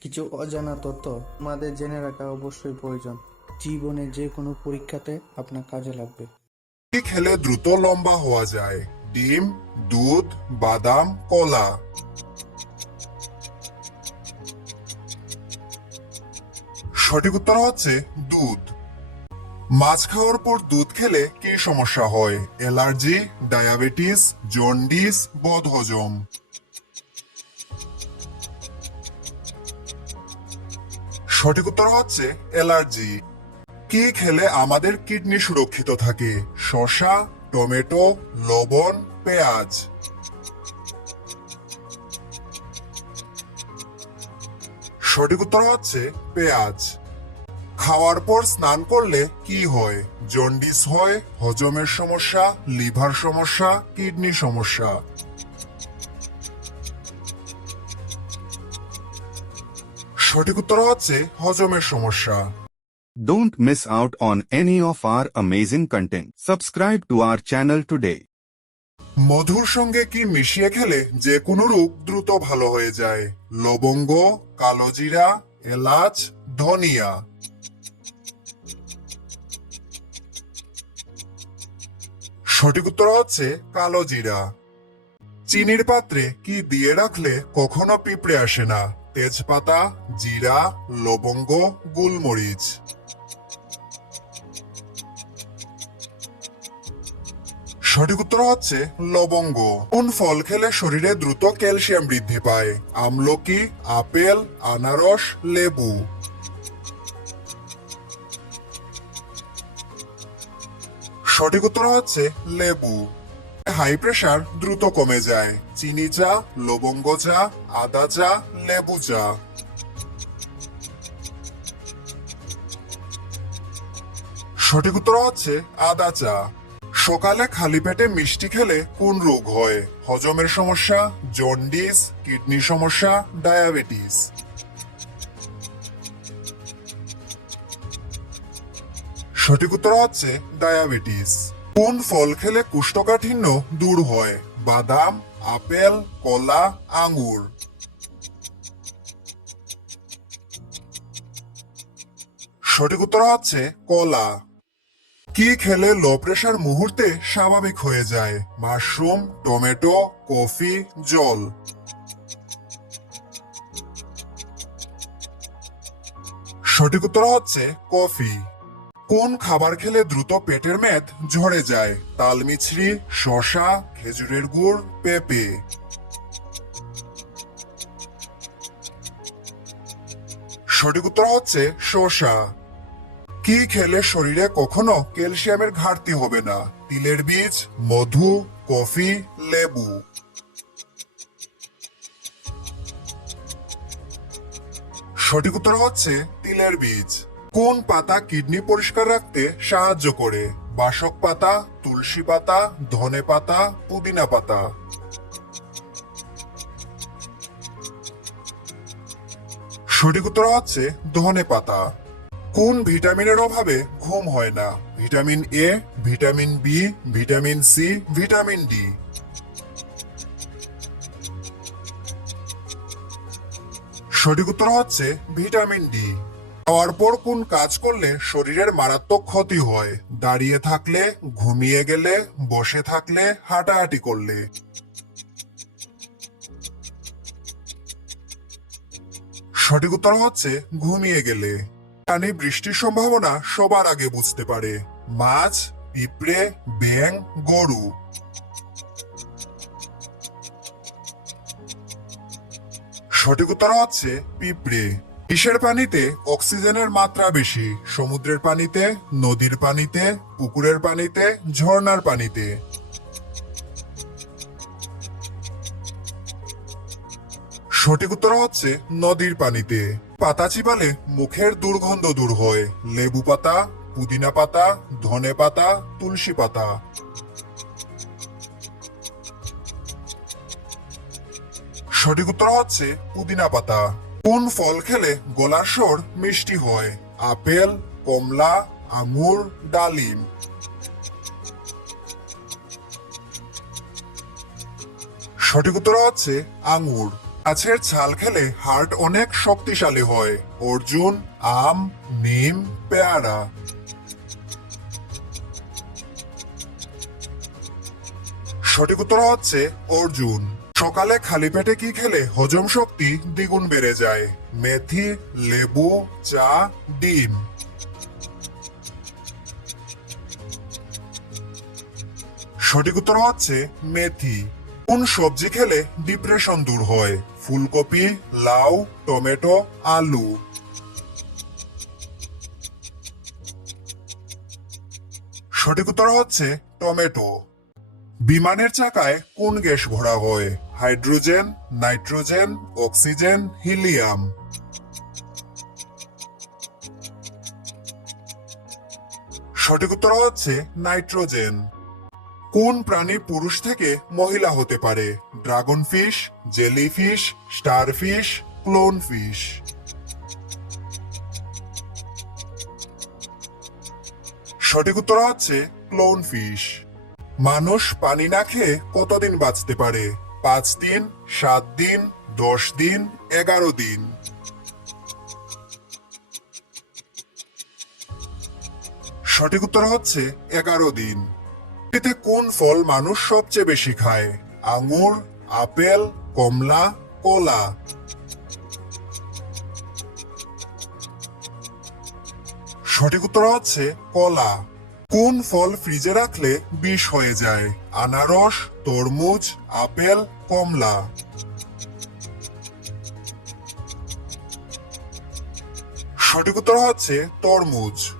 কিছু অজানা তথ্য আমাদের জেনে রাখা অবশ্যই প্রয়োজন। জীবনে যে কোনো পরীক্ষাতে আপনার কাজে লাগবে। কি খেলে দ্রুত লম্বা হওয়া যায়। ডিম, দুধ, বাদাম, কলা। সঠিক উত্তর হচ্ছে দুধ। মাছ খাওয়ার পর দুধ খেলে কি সমস্যা হয়? অ্যালার্জি, ডায়াবেটিস, জন্ডিস, বদহজম। সঠিক উত্তর হচ্ছে অ্যালার্জি। কি খেলে আমাদের কিডনি সুরক্ষিত থাকে? শসা, টমেটো, লবণ, পেঁয়াজ। সঠিক উত্তর হচ্ছে পেঁয়াজ। খাওয়ার পর স্নান করলে কি হয়? জন্ডিস হয়, হজমের সমস্যা, লিভার সমস্যা, কিডনি সমস্যা। সঠিক উত্তর হচ্ছে হজমের সমস্যা। Don't miss out on any of our amazing content. Subscribe to our channel today. মধুর সঙ্গে কি মিশিয়ে খেলে যে কোনো রোগ দ্রুত ভালো হয়ে যায়? লবঙ্গ কালোজিরা এলাচ ধনিয়া। সঠিক উত্তর হচ্ছে কালোজিরা চিনির পাত্রে কি দিয়ে রাখলে কখনো পিঁপড়ে আসে না? তেজপাতা, জিরা, লবঙ্গ, গোলমরিচ। সঠিক উত্তর হচ্ছে লবঙ্গ। কোন ফল খেলে শরীরে দ্রুত ক্যালসিয়াম বৃদ্ধি পায়? আমলকি, আপেল, আনারস, লেবু। সঠিক উত্তর হচ্ছে লেবু। হাই প্রেশার দ্রুত কমে যায়। চিনি চা, লবঙ্গ চা, আদা চা, লেবু চা। সঠিক উত্তর হচ্ছে আদা চা। সকালে খালি পেটে মিষ্টি খেলে কোন রোগ হয়? হজমের সমস্যা, জন্ডিস কিডনি সমস্যা, ডায়াবেটিস। সঠিক উত্তর হচ্ছে ডায়াবেটিস। কোন ফল খেলে কুষ্ঠকাঠিন্য দূর হয়? বাদাম, আপেল, কলা আঙ্গুর সঠিক উত্তর হচ্ছে কলা। কি খেলে লো প্রেশার মুহূর্তে স্বাভাবিক হয়ে যায়? মাশরুম টমেটো কফি জল। সঠিক উত্তর হচ্ছে কফি কোন খাবার খেলে দ্রুত পেটের মেদ ঝরে যায়? তালমিছরি শশা খেজুরের গুড়, পেঁপে। সঠিক উত্তর হচ্ছে শসা। কি খেলে শরীরে কখনো ক্যালসিয়ামের ঘাটতি হবে না? তিলের বীজ, মধু, কফি, লেবু। সঠিক উত্তর হচ্ছে তিলের বীজ। কোন পাতা কিডনি পরিষ্কার রাখতে সাহায্য করে? বাসক পাতা, তুলসী পাতা, ধনে পাতা, পুদিনা পাতা? সঠিক উত্তর হচ্ছে ধনে পাতা। কোন ভিটামিনের অভাবে ঘুম হয় না? Vitamin A vitamin B vitamin C vitamin D সঠিক উত্তর হচ্ছে ভিটামিন ডি খাওয়ার পর কোন কাজ করলে শরীরের মারাত্মক ক্ষতি হয়? দাঁড়িয়ে থাকলে, ঘুমিয়ে গেলে, বসে থাকলে, হাঁটাহাঁটি করলে। সঠিক উত্তর হচ্ছে ঘুমিয়ে গেলে। পানি বৃষ্টির সম্ভাবনা সবার আগে বুঝতে পারে। মাছ, পিঁপড়ে ব্যাং গরু। সঠিক উত্তর হচ্ছে পিঁপড়ে। কিসের পানিতে অক্সিজেনের মাত্রা বেশি, সমুদ্রের পানিতে, নদীর পানিতে, পুকুরের পানিতে, ঝর্ণার পানিতে। সঠিক উত্তর হচ্ছে নদীর পানিতে। পাতা চিবালে মুখের দুর্গন্ধ দূর হয়। লেবু পাতা, পুদিনা পাতা, ধনে পাতা, তুলসী পাতা। সঠিক উত্তর হচ্ছে পুদিনা পাতা। কোন ফল খেলে গলার স্বর মিষ্টি হয়? আপেল, কমলা, আঙুর, ডালিম। সঠিক উত্তর হচ্ছে আঙুর। গাছের ছাল খেলে হার্ট অনেক শক্তিশালী হয়। অর্জুন, আম, নিম, পেয়ারা। সঠিক উত্তর হচ্ছে অর্জুন। সকালে খালি পেটে কি খেলে হজম শক্তি দ্বিগুণ বেড়ে যায়। মেথি, লেবু, চা, ডিম। সঠিক উত্তর হচ্ছে মেথি। কোন সবজি খেলে ডিপ্রেশন দূর হয়? ফুলকপি, লাউ, টমেটো, আলু। সঠিক উত্তর হচ্ছে টমেটো। বিমানের চাকায় কোন গ্যাস ভরা হয়? Hydrogen, nitrogen, oxygen, helium. সঠিক উত্তর হচ্ছে নাইট্রোজেন। কোন প্রাণী পুরুষ থেকে মহিলা হতে পারে? Dragon fish jellyfish starfish clown fish. সঠিক উত্তর হচ্ছে ক্লোন ফিশ। মানুষ পানি না খেয়ে কতদিন বাঁচতে পারে? পাঁচ দিন, সাত দিন, দশ দিন, এগারো দিন। সঠিক উত্তর হচ্ছে এগারো দিন। এতে কোন ফল মানুষ সবচেয়ে বেশি খায়? আঙুর, আপেল, কমলা, কলা। সঠিক উত্তর হচ্ছে কলা। কোন ফল ফ্রিজে রাখলে বিষ হয়ে যায়? আনারস, তরমুজ, আপেল, কমলা। সঠিক উত্তর হচ্ছে তরমুজ।